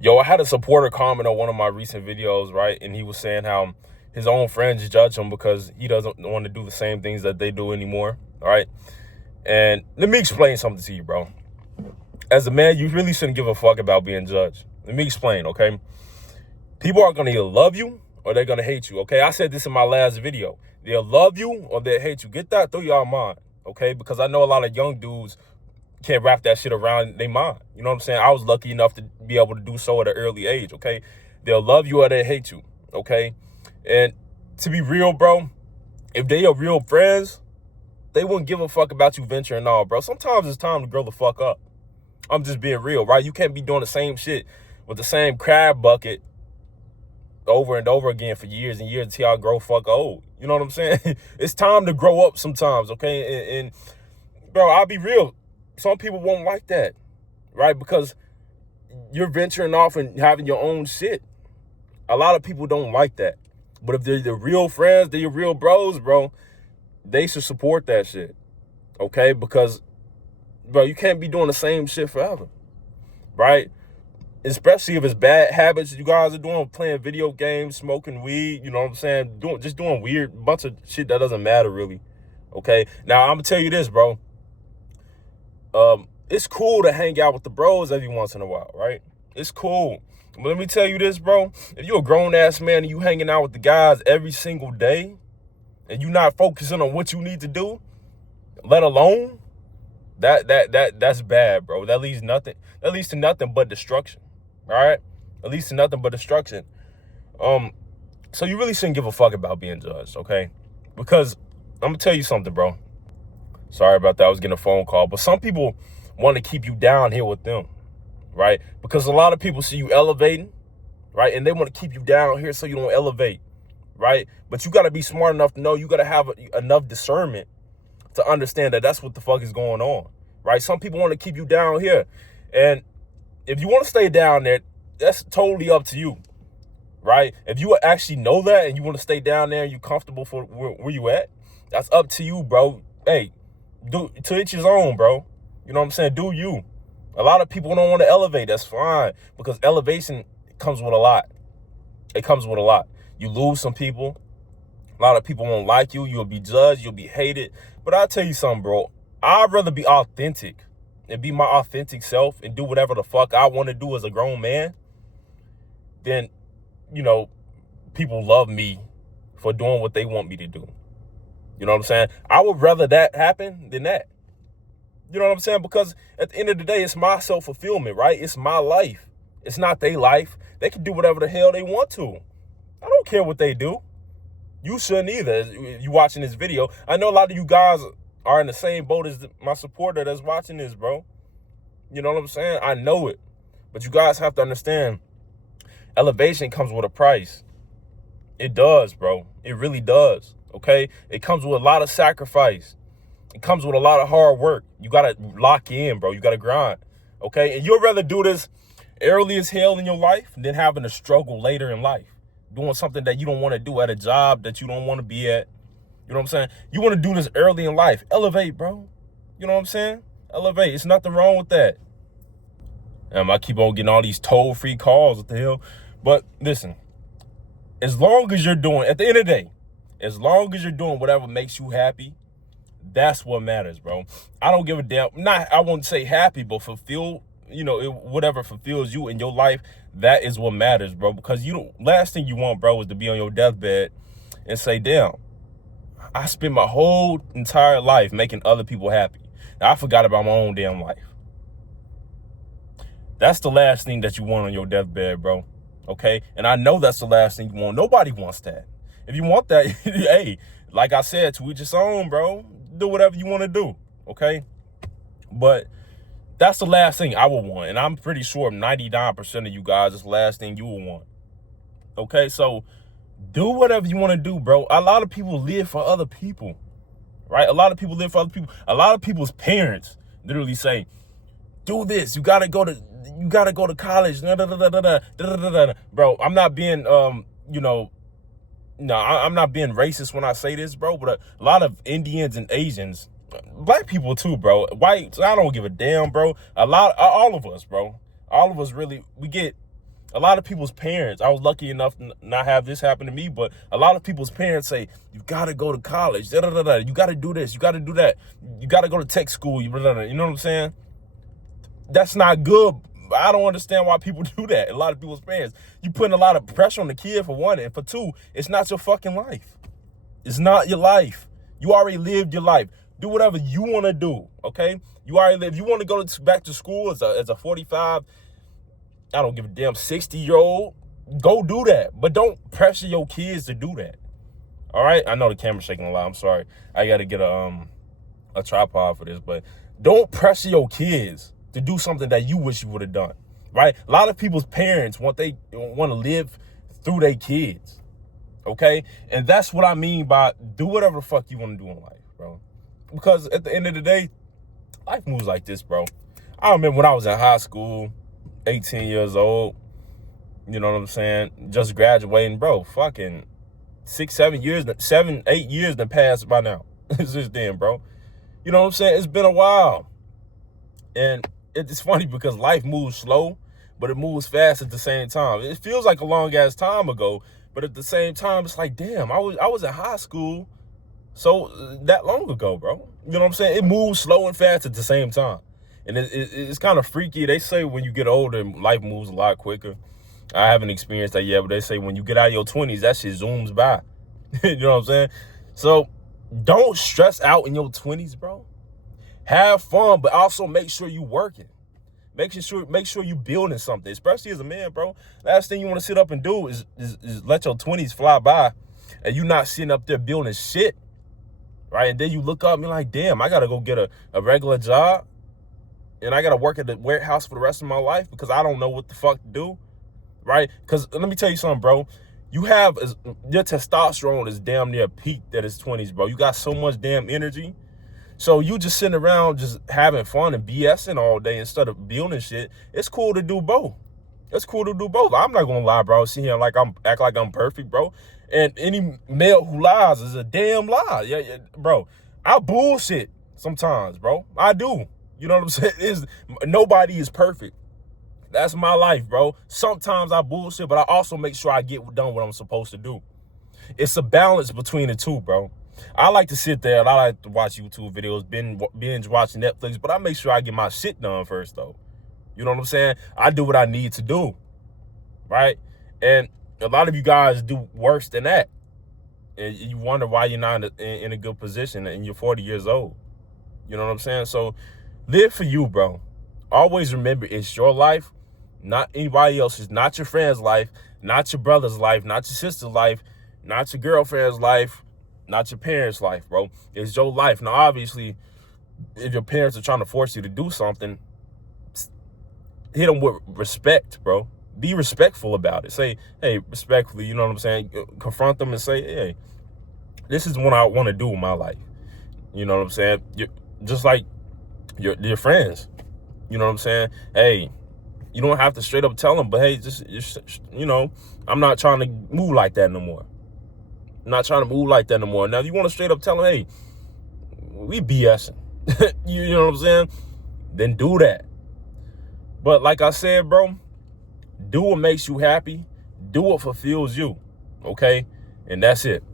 Yo, I had a supporter comment on one of my recent videos, right? And he was saying how his own friends judge him because he doesn't want to do the same things that they do anymore, all right? And let me explain something to you, bro. As a man, you really shouldn't give a fuck about being judged. Let me explain, okay? People are going to either love you or they're going to hate you, okay? I said this in my last video. They'll love you or they'll hate you. Get that through your mind, okay? Because I know a lot of young dudes can't wrap that shit around their mind. You know what I'm saying? I was lucky enough to be able to do so at an early age, okay? They'll love you or they'll hate you, okay? And to be real, bro, if they are real friends, they wouldn't give a fuck about you venturing off, bro. Sometimes it's time to grow the fuck up. I'm just being real, right? You can't be doing the same shit with the same crab bucket over and over again for years and years until y'all grow fuck old. You know what I'm saying? It's time to grow up sometimes, okay? And bro, I'll be real. Some people won't like that, right? Because you're venturing off and having your own shit. A lot of people don't like that. But if they're your real friends, they're your real bros, bro, they should support that shit, okay? Because, bro, you can't be doing the same shit forever, right? Especially if it's bad habits you guys are doing, playing video games, smoking weed, you know what I'm saying? Just doing weird bunch of shit that doesn't matter really, okay? Now, I'm going to tell you this, bro. It's cool to hang out with the bros every once in a while, right? It's cool. But let me tell you this, bro. If you're a grown-ass man and you hanging out with the guys every single day and you not focusing on what you need to do, let alone, that's bad, bro. That leads to nothing but destruction. All right? That leads to nothing but destruction. So you really shouldn't give a fuck about being judged, okay? Because I'm gonna tell you something, bro. Sorry about that. I was getting a phone call. But some people want to keep you down here with them, right? Because a lot of people see you elevating, right? And they want to keep you down here so you don't elevate, right? But you got to be smart enough to know you got to have enough discernment to understand that that's what the fuck is going on, right? Some people want to keep you down here. And if you want to stay down there, that's totally up to you, right? If you actually know that and you want to stay down there and you're comfortable for where you at, that's up to you, bro. Hey, do to each his own, bro. You know what I'm saying? Do you. A lot of people don't want to elevate. That's fine. Because elevation comes with a lot. It comes with a lot. You lose some people. A lot of people won't like you. You'll be judged. You'll be hated. But I'll tell you something, bro. I'd rather be authentic and be my authentic self and do whatever the fuck I want to do as a grown man than, you know, people love me for doing what they want me to do. You know what I'm saying? I would rather that happen than that. You know what I'm saying? Because at the end of the day, it's my self-fulfillment, right? It's my life. It's not their life. They can do whatever the hell they want to. I don't care what they do. You shouldn't either. You watching this video. I know a lot of you guys are in the same boat as my supporter that's watching this, bro. You know what I'm saying? I know it. But you guys have to understand, elevation comes with a price. It does, bro. It really does, okay? It comes with a lot of sacrifice. It comes with a lot of hard work. You got to lock in, bro. You got to grind, okay? And you'd rather do this early as hell in your life than having to struggle later in life. Doing something that you don't want to do at a job that you don't want to be at. You know what I'm saying? You want to do this early in life. Elevate, bro. You know what I'm saying? Elevate. It's nothing wrong with that. I keep on getting all these toll-free calls. What the hell? But listen, as long as you're doing, at the end of the day, as long as you're doing whatever makes you happy, that's what matters, bro. I don't give a damn. I won't say happy, but fulfilled. You know, whatever fulfills you in your life, that is what matters, bro. Because last thing you want, bro, is to be on your deathbed and say, damn, I spent my whole entire life making other people happy. I forgot about my own damn life. That's the last thing that you want on your deathbed, bro. Okay? And I know that's the last thing you want. Nobody wants that. If you want that, hey, like I said, to each his own, bro. Do whatever you want to do, okay? But that's the last thing I would want. And I'm pretty sure 99% of you guys, it's the last thing you will want. Okay? So do whatever you want to do, bro. A lot of people live for other people, right? A lot of people live for other people. A lot of people's parents literally say, do this. You gotta go to college. Bro, I'm not being I'm not being racist when I say this, bro, but a lot of Indians and Asians, black people too, bro, whites, I don't give a damn, bro. All of us, bro. All of us really, we get A lot of people's parents, I was lucky enough to not have this happen to me, but a lot of people's parents say, you got to go to college, you got to do this, you got to do that, you got to go to tech school, you know what I'm saying? That's not good. I don't understand why people do that. A lot of people's parents, you putting a lot of pressure on the kid, for one, and for two, it's not your fucking life. It's not your life. You already lived your life. Do whatever you want to do, okay? You already lived. You want to go back to school as a 45, I don't give a damn, 60-year-old, go do that. But don't pressure your kids to do that, all right? I know the camera's shaking a lot. I'm sorry. I got to get a tripod for this. But don't pressure your kids to do something that you wish you would have done, right? A lot of people's parents want to live through their kids, okay? And that's what I mean by do whatever the fuck you want to do in life, bro. Because at the end of the day, life moves like this, bro. I remember when I was in high school, 18 years old, you know what I'm saying, just graduating, bro, fucking 8 years done passed by now. Since then, bro. You know what I'm saying? It's been a while. And it's funny because life moves slow, but it moves fast at the same time. It feels like a long ass time ago, but at the same time, it's like, damn, I was in high school so that long ago, bro. You know what I'm saying? It moves slow and fast at the same time. And it's kind of freaky. They say when you get older, life moves a lot quicker. I haven't experienced that yet, but they say when you get out of your 20s, that shit zooms by. You know what I'm saying? So don't stress out in your 20s, bro. Have fun, but also make sure you working. Make sure you building something, especially as a man, bro. Last thing you want to sit up and do is let your 20s fly by and you not sitting up there building shit, right? And then you look up and you're like, damn, I got to go get a regular job and I got to work at the warehouse for the rest of my life because I don't know what the fuck to do, right? Because let me tell you something, bro. Your testosterone is damn near peaked at its 20s, bro. You got so much damn energy. So you just sitting around just having fun and BSing all day instead of building shit. It's cool to do both. It's cool to do both. I'm not gonna lie, bro. See here act like I'm perfect, bro. And any male who lies is a damn lie. Yeah, bro. I bullshit sometimes, bro. I do. You know what I'm saying? Nobody is perfect. That's my life, bro. Sometimes I bullshit, but I also make sure I get done what I'm supposed to do. It's a balance between the two, bro. I like to sit there and I like to watch YouTube videos, binge watch Netflix, but I make sure I get my shit done first, though. You know what I'm saying? I do what I need to do, right? And a lot of you guys do worse than that. And you wonder why you're not in a good position and you're 40 years old. You know what I'm saying? So live for you, bro. Always remember it's your life, not anybody else's, not your friend's life, not your brother's life, not your sister's life, not your girlfriend's life, not your parents' life, bro. It's your life. Now, obviously, if your parents are trying to force you to do something, hit them with respect, bro. Be respectful about it. Say, hey, respectfully, you know what I'm saying? Confront them and say, hey, this is what I want to do in my life. You know what I'm saying? Just like your friends. You know what I'm saying? Hey, you don't have to straight up tell them, but hey, just you know, I'm not trying to move like that no more. Not trying to move like that no more. Now, if you want to straight up tell them, hey, we BSing, you know what I'm saying? Then do that. But like I said, bro, do what makes you happy. Do what fulfills you, okay? And that's it.